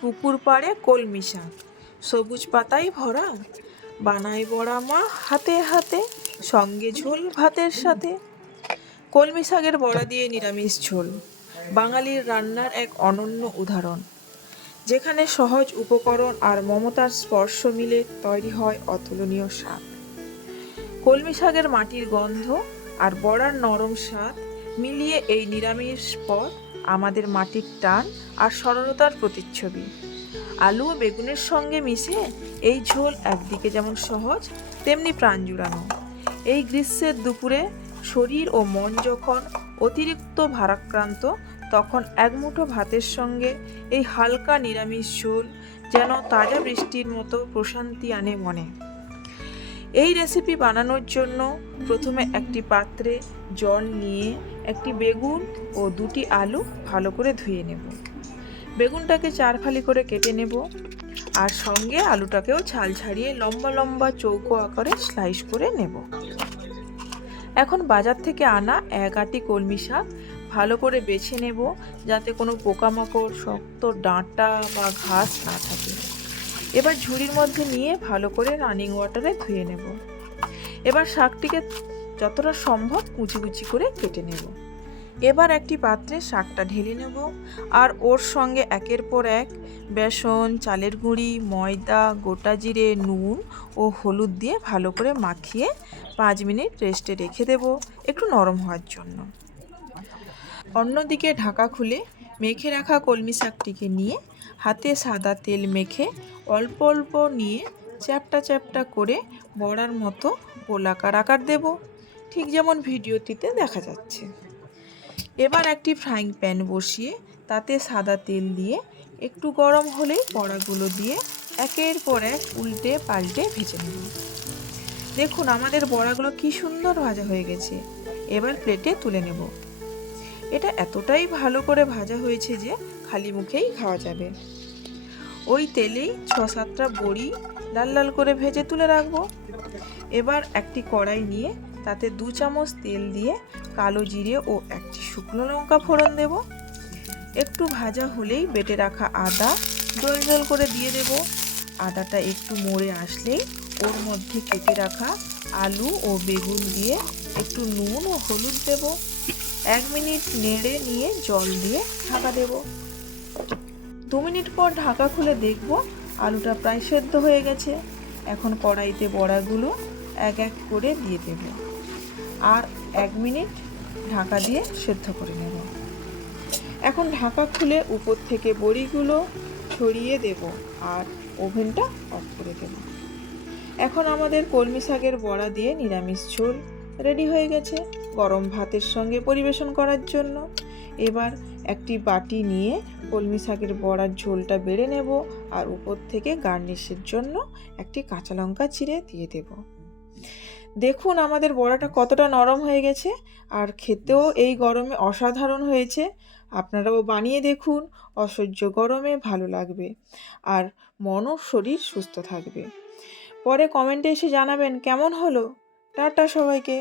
পুকুর পাড়ে কলমি শাক, সবুজ পাতায় ভরা, বানায় বড়া মা হাতে হাতে, সঙ্গে ঝোল ভাতের সাথে। কলমি শাকের বড়া দিয়ে নিরামিষ ঝোল বাঙালির রান্নার এক অনন্য উদাহরণ, যেখানে সহজ উপকরণ আর মমতার স্পর্শ মিলে তৈরি হয় অতুলনীয় স্বাদ। কলমি শাকের মাটির গন্ধ আর বড়ার নরম স্বাদ মিলিয়ে এই নিরামিষ পদ আমাদের মাটির টান আর সরলতার প্রতিচ্ছবি। আলু ও বেগুনের সঙ্গে মিশে এই ঝোল একদিকে যেমন সহজ, তেমনি প্রাণ জুড়ানো। এই গ্রীষ্মের দুপুরে শরীর ও মন যখন অতিরিক্ত ভারাক্রান্ত, তখন এক মুঠো ভাতের সঙ্গে এই হালকা নিরামিষ ঝোল যেন তাজা বৃষ্টির মতো প্রশান্তি আনে মনে। এই রেসিপি বানানোর জন্য প্রথমে একটি পাত্রে জল নিয়ে একটি বেগুন ও দুটি আলু ভালো করে ধুয়ে নেব। বেগুনটাকে 4 ফালি করে কেটে নেব, আর সঙ্গে আলুটাকেও ছাল ছাড়িয়ে লম্বা লম্বা চৌকো আকারে স্লাইস করে নেব। এখন বাজার থেকে আনা 1 আঁটি কলমি শাক ভালো করে বেছে নেব, যাতে কোনো পোকামাকড়, শক্ত ডাঁটা বা ঘাস না থাকে। এবার ঝুড়ির মধ্যে নিয়ে ভালো করে রানিং ওয়াটারে ধুয়ে নেব। এবার শাকটিকে যতটা সম্ভব কুচি কুচি করে কেটে নেব। এবার একটি পাত্রে শাকটা ঢেলে নেব, আর ওর সঙ্গে একের পর এক বেসন, চালের গুঁড়ি, ময়দা, গোটা জিরে, নুন ও হলুদ দিয়ে ভালো করে মাখিয়ে 5 মিনিট রেস্টে রেখে দেব, একটু নরম হওয়ার জন্য। অন্যদিকে ঢাকা খুলে মেখে রাখা কলমি শাকটিকে নিয়ে হাতে সাদা তেল মেখে অল্প অল্প নিয়ে চ্যাপটা চ্যাপটা করে বড়ার মতো গোলাকার আকার দেব, ঠিক যেমন ভিডিওটিতে দেখা যাচ্ছে। এবার একটি ফ্রাইং প্যান বসিয়ে তাতে সাদা তেল দিয়ে একটু গরম হলেই বড়াগুলো দিয়ে একের পর এক উল্টে পাল্টে ভেজে নেব। দেখুন আমাদের বড়াগুলো কি সুন্দর ভাজা হয়ে গেছে। এবার প্লেটে তুলে নেব। এটা এতটাই ভালো করে ভাজা হয়েছে যে খালি মুখেই খাওয়া যাবে। ওই তেলেই 6-7টা বড়ি লাল লাল করে ভেজে তুলে রাখবো। এবার একটি কড়াই নিয়ে তাতে 2 চামচ তেল দিয়ে কালো জিরে ও একটি শুকনো লঙ্কা ফোড়ন দেব। একটু ভাজা হলেই বেটে রাখা আদা জল জল করে দিয়ে দেব। আদাটা একটু মরে আসলেই ওর মধ্যে কেটে রাখা আলু ও বেগুন দিয়ে একটু নুন ও হলুদ দেব। 1 মিনিট নেড়ে নিয়ে জল দিয়ে ঢাকা দেব। 2 মিনিট পর ঢাকা খুলে দেখব আলুটা প্রায় সেদ্ধ হয়ে গেছে। এখন কড়াইতে বড়াগুলো এক এক করে দিয়ে দেব, আর 1 মিনিট ঢাকা দিয়ে সেদ্ধ করে নেব। এখন ঢাকা খুলে উপর থেকে বড়িগুলো ছড়িয়ে দেব আর ওভেনটা অফ করে দেব। এখন আমাদের কলমি শাকের বড়া দিয়ে নিরামিষ ঝোল রেডি হয়ে গেছে গরম ভাতের সঙ্গে পরিবেশন করার জন্য। এবার একটি বাটি নিয়ে কলমি শাকের বড়ার ঝোলটা বেড়ে নেব, আর উপর থেকে গার্নিশের জন্য একটি কাঁচা লঙ্কা চিড়ে দিয়ে দেব। দেখুন আমাদের বড়াটা কতটা নরম হয়ে গেছে, আর খেতেও এই গরমে অসাধারণ হয়েছে। আপনারাও বানিয়ে দেখুন, অসহ্য গরমে ভালো লাগবে, আর মন ও শরীর সুস্থ থাকবে। পরে কমেন্টে এসে জানাবেন কেমন হলো। টাটা সবাইকে।